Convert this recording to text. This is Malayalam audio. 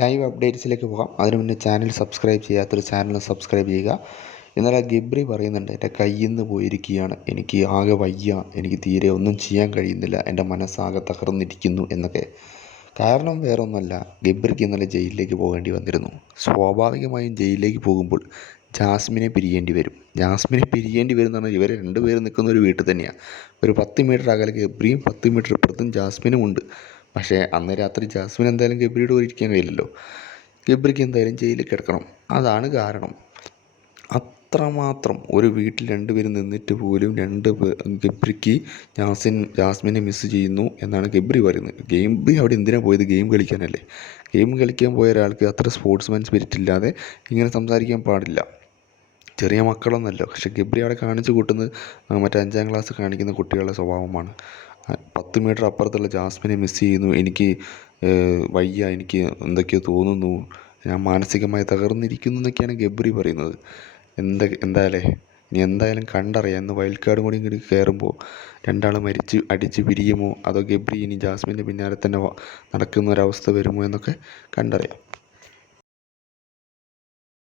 ലൈവ് അപ്ഡേറ്റ്സിലേക്ക് പോകാം. അതിനു മുന്നേ ചാനൽ സബ്സ്ക്രൈബ് ചെയ്യാത്തൊരു ചാനൽ സബ്സ്ക്രൈബ് ചെയ്യുക. ഇന്നലെ ഗബ്രി പറയുന്നുണ്ട്, എൻ്റെ കയ്യിൽ നിന്ന് പോയിരിക്കുകയാണ്, എനിക്ക് ആകെ വയ്യ, എനിക്ക് തീരെ ഒന്നും ചെയ്യാൻ കഴിയുന്നില്ല, എൻ്റെ മനസ്സാകെ തകർന്നിരിക്കുന്നു എന്നൊക്കെ. കാരണം വേറൊന്നുമല്ല, ഗബ്രിക്ക് ഇന്നലെ ജയിലിലേക്ക് പോകേണ്ടി വന്നിരുന്നു. സ്വാഭാവികമായും ജയിലിലേക്ക് പോകുമ്പോൾ ജാസ്മിനെ പിരിയേണ്ടി വരും. ജാസ്മിനെ പിരിയേണ്ടി വരും എന്ന് പറഞ്ഞാൽ ഇവർ രണ്ടുപേരും നിൽക്കുന്ന ഒരു വീട്ടിൽ തന്നെയാണ്. ഒരു 10 മീറ്റർ അകലെ ഗബ്രിയും 10 മീറ്റർ ഇപ്പുറത്തും ജാസ്മിനും ഉണ്ട്. പക്ഷേ അന്ന് രാത്രി ജാസ്മിൻ എന്തായാലും ഗബ്രിയുടെ കൂടെ ഇരിക്കാൻ കഴിയില്ലല്ലോ. ഗബ്രിക്ക് എന്തായാലും ജയിലിൽ കിടക്കണം. അതാണ് കാരണം. അത്രമാത്രം ഒരു വീട്ടിൽ രണ്ടുപേരും നിന്നിട്ട് പോലും ഗബ്രിക്ക് ജാസ്മിനെ മിസ്സ് ചെയ്യുന്നു എന്നാണ് ഗബ്രി പറയുന്നത്. ഗബ്രി അവിടെ എന്തിനാണ് പോയത്? ഗെയിം കളിക്കാനല്ലേ. ഗെയിം കളിക്കാൻ പോയ ഒരാൾക്ക് അത്ര സ്പോർട്സ്മാൻ സ്പിരിറ്റ് ഇല്ലാതെ ഇങ്ങനെ സംസാരിക്കാൻ പാടില്ല. ചെറിയ മക്കളൊന്നുമല്ല. പക്ഷേ ഗബ്രി അവിടെ കാണിച്ചു കൂട്ടുന്നത് മറ്റേ 5ാം ക്ലാസ് കാണിക്കുന്ന കുട്ടികളുടെ സ്വഭാവമാണ്. 10 മീറ്റർ അപ്പുറത്തുള്ള ജാസ്മിനെ മിസ്സ് ചെയ്യുന്നു, എനിക്ക് വയ്യ, എനിക്ക് എന്തൊക്കെയോ തോന്നുന്നു, ഞാൻ മാനസികമായി തകർന്നിരിക്കുന്നു എന്നൊക്കെയാണ് ഗബ്രി പറയുന്നത്. ഇനി എന്തായാലും കണ്ടറിയാം. ഇന്ന് വൈൽഡ് കാർഡും കൂടി ഇങ്ങോട്ട് കയറുമ്പോൾ രണ്ടാളും അടിച്ച് പിരിയുമോ, അതോ ഗബ്രി ഇനി ജാസ്മിൻ്റെ പിന്നാലെ തന്നെ നടക്കുന്ന ഒരവസ്ഥ വരുമോ എന്നൊക്കെ കണ്ടറിയാം.